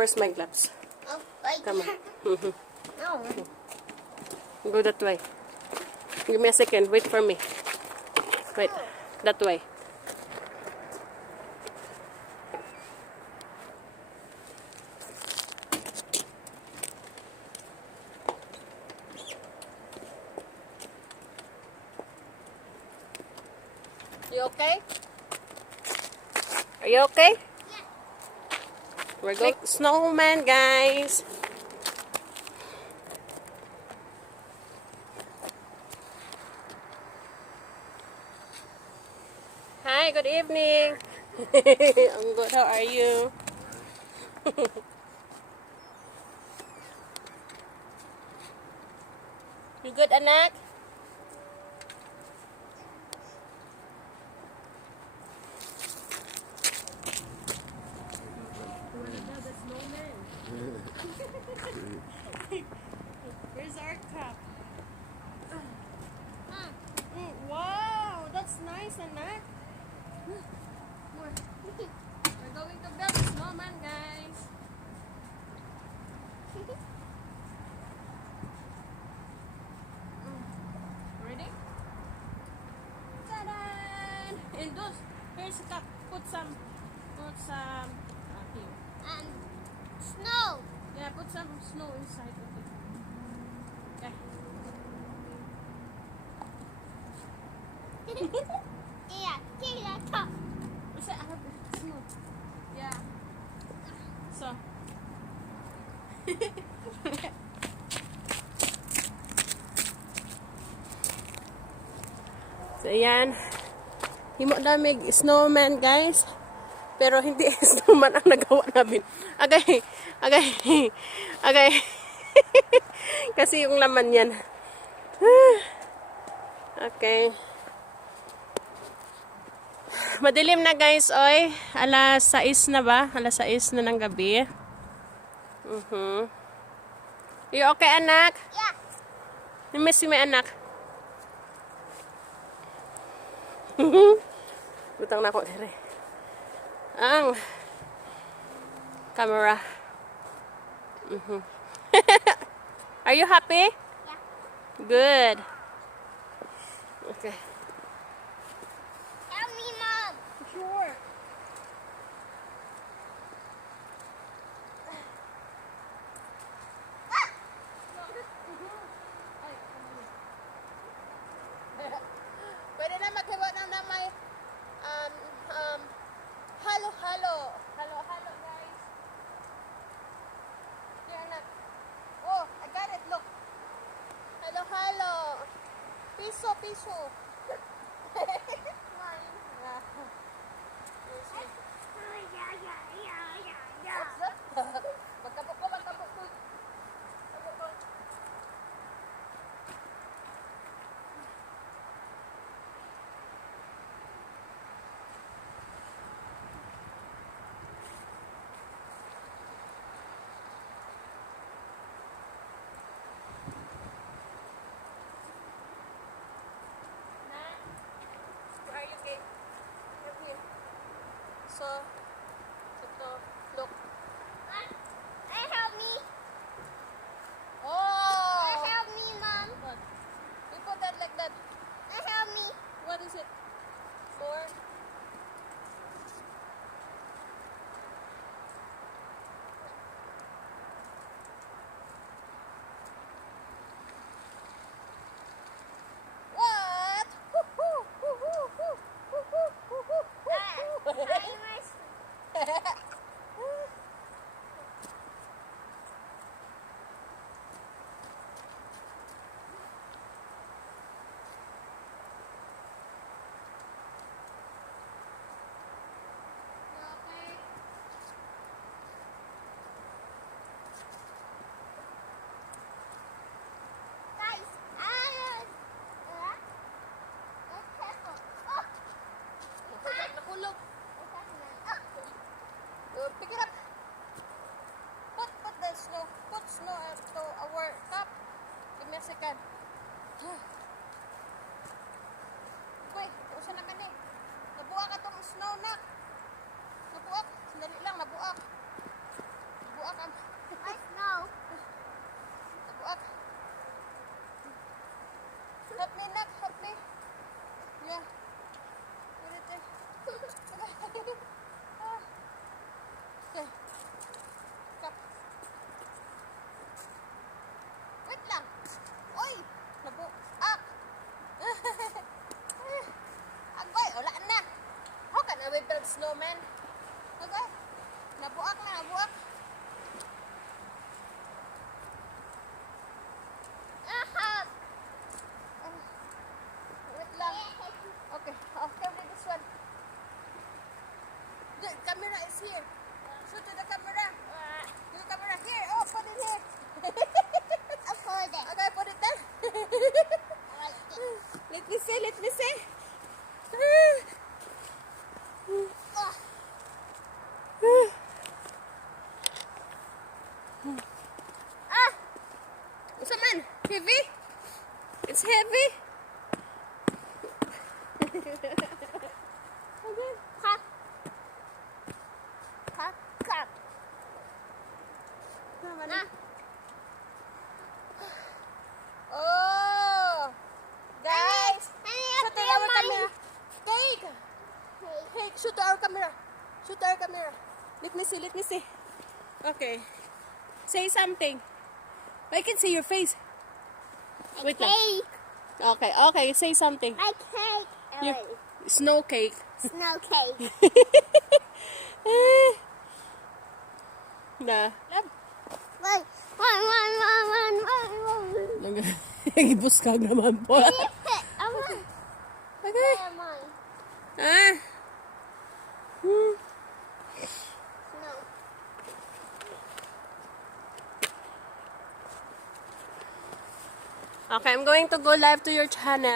Where's my gloves? Oh, right Come here. on. No. Go that way. Give me a second. Wait for me. Wait. That way. You okay? Are you okay? Yeah. We're going snowman, guys. Hi, good evening. I'm good. How are you? You good, anak? Where's our cup? Wow, that's nice, anak. More. We're going to build a snowman, guys. Ready? Ta-da! And those, here's a cup. Put some here. And snow. Yeah, put some snow inside of it. Okay. Yeah, take that cup. What's that? I have the snow. Yeah. So. So, ayan. Himo damig snowman, guys. Pero hindi snowman ang nagawa namin. Agay. Agay. Kasi yung laman yan. Okay. Madilim na, guys, oy. Alas 6 na ba? Alas 6 na ng gabi. You okay, anak? Yeah. Namiss mo, anak? Butang na ako dire. Ang camera. Are you happy? Yeah. Good. Okay. Help me, Mom. Sure. Pwede na maghiwa na may halo, guys. Here na. Oh, I got it. Look. Halo. Piso. Magkabok ko. Where are you, Kate? Come here. So, ito, look. Help me. Oh! Help me, Mom. What? You put that like that. Help me. What is it? For? What? Nabuak. Wait lang. Okay, okay with this one. The camera is here. Shoot to the camera. The camera here. Oh, put it here. Okay, put it there. Let me see, let me see. What's man? Heavy? It's heavy. Oh, guys, shoot to our camera. Cake, cake, shoot to our camera. Shoot to our camera. Let me see, let me see. Okay, say something. I can see your face. Wait lang. Cake. Okay, okay, say something. My cake. Your snow cake. Snow cake. Na. One. Nag-ibuskag naman po. Okay. Ah. Snow. Okay, I'm going to go live to your channel.